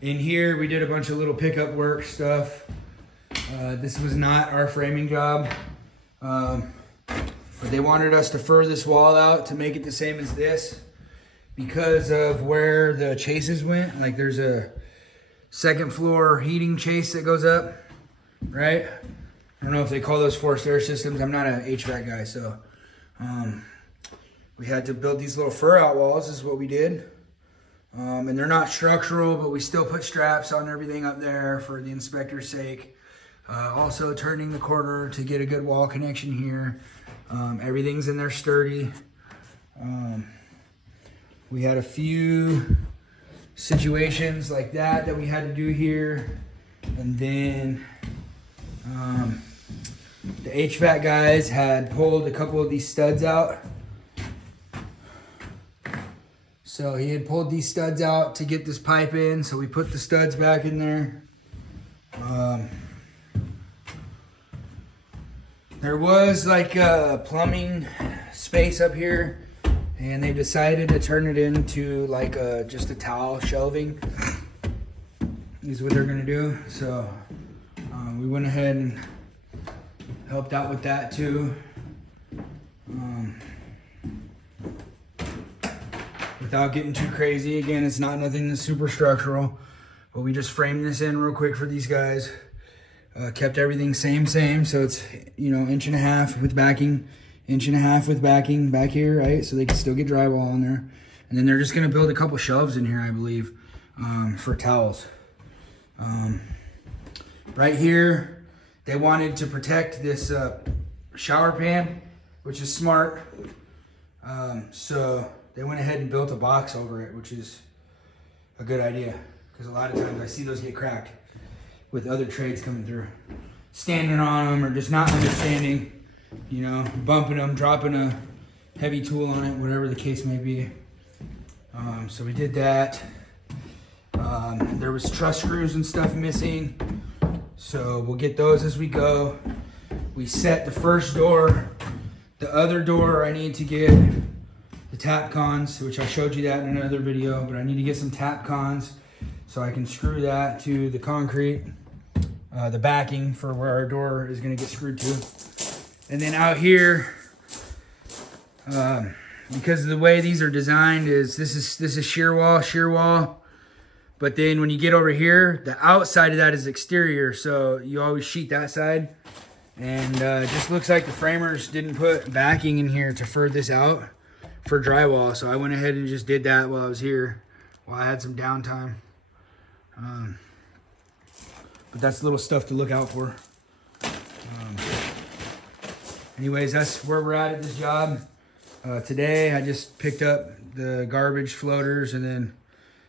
In here, we did a bunch of little pickup work stuff. This was not our framing job. But they wanted us to fur this wall out to make it the same as this because of where the chases went. Like there's a second floor heating chase that goes up, right? I don't know if they call those forced air systems. I'm not an HVAC guy, so we had to build these little fur out walls is what we did. And they're not structural, but we still put straps on everything up there for the inspector's sake. Also turning the corner to get a good wall connection here. Everything's in there sturdy. We had a few situations like that we had to do here. And then the HVAC guys had pulled a couple of these studs out. So he had pulled these studs out to get this pipe in. So we put the studs back in there. There was like a plumbing space up here, and they decided to turn it into like just a towel shelving. Is what they're gonna do. So we went ahead and helped out with that too. Without getting too crazy. Again, it's not nothing that's super structural, but we just framed this in real quick for these guys. Kept everything same, so it's, you know, 1.5 inch with backing, 1.5 inch with backing back here, right? So they can still get drywall on there. And then they're just gonna build a couple shelves in here, I believe, for towels. Right here, they wanted to protect this shower pan, which is smart. So they went ahead and built a box over it, which is a good idea. Because a lot of times I see those get cracked with other trades coming through. Standing on them or just not understanding, you know, bumping them, dropping a heavy tool on it, whatever the case may be. So we did that. There was truss screws and stuff missing. So we'll get those as we go. We set the first door. The other door I need to get the tap cons, which I showed you that in another video, but I need to get some tap cons so I can screw that to the concrete, the backing for where our door is gonna get screwed to. And then out here, because of the way these are designed is this is shear wall, but then when you get over here, the outside of that is exterior, so you always sheet that side. And it just looks like the framers didn't put backing in here to fur this out for drywall, so I went ahead and just did that while I was here, while I had some downtime. But that's little stuff to look out for. Anyways, that's where we're at this job. Today I just picked up the garbage floaters, and then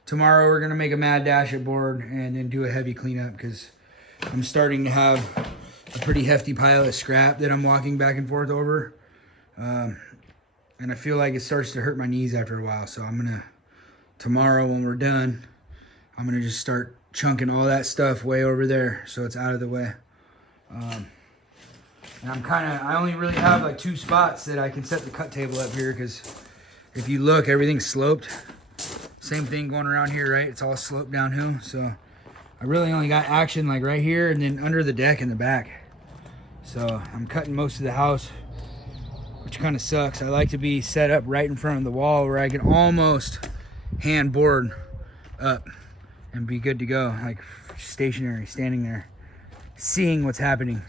tomorrow we're gonna make a mad dash at board and then do a heavy cleanup because I'm starting to have a pretty hefty pile of scrap that I'm walking back and forth over. And I feel like it starts to hurt my knees after a while. So I'm gonna, tomorrow when we're done, I'm gonna just start chunking all that stuff way over there so it's out of the way. And I only really have like 2 spots that I can set the cut table up here, because if you look, everything's sloped. Same thing going around here, right? It's all sloped downhill. So I really only got action like right here and then under the deck in the back. So I'm cutting most of the house, which kind of sucks. I like to be set up right in front of the wall where I can almost hand board up and be good to go, like stationary, standing there, seeing what's happening.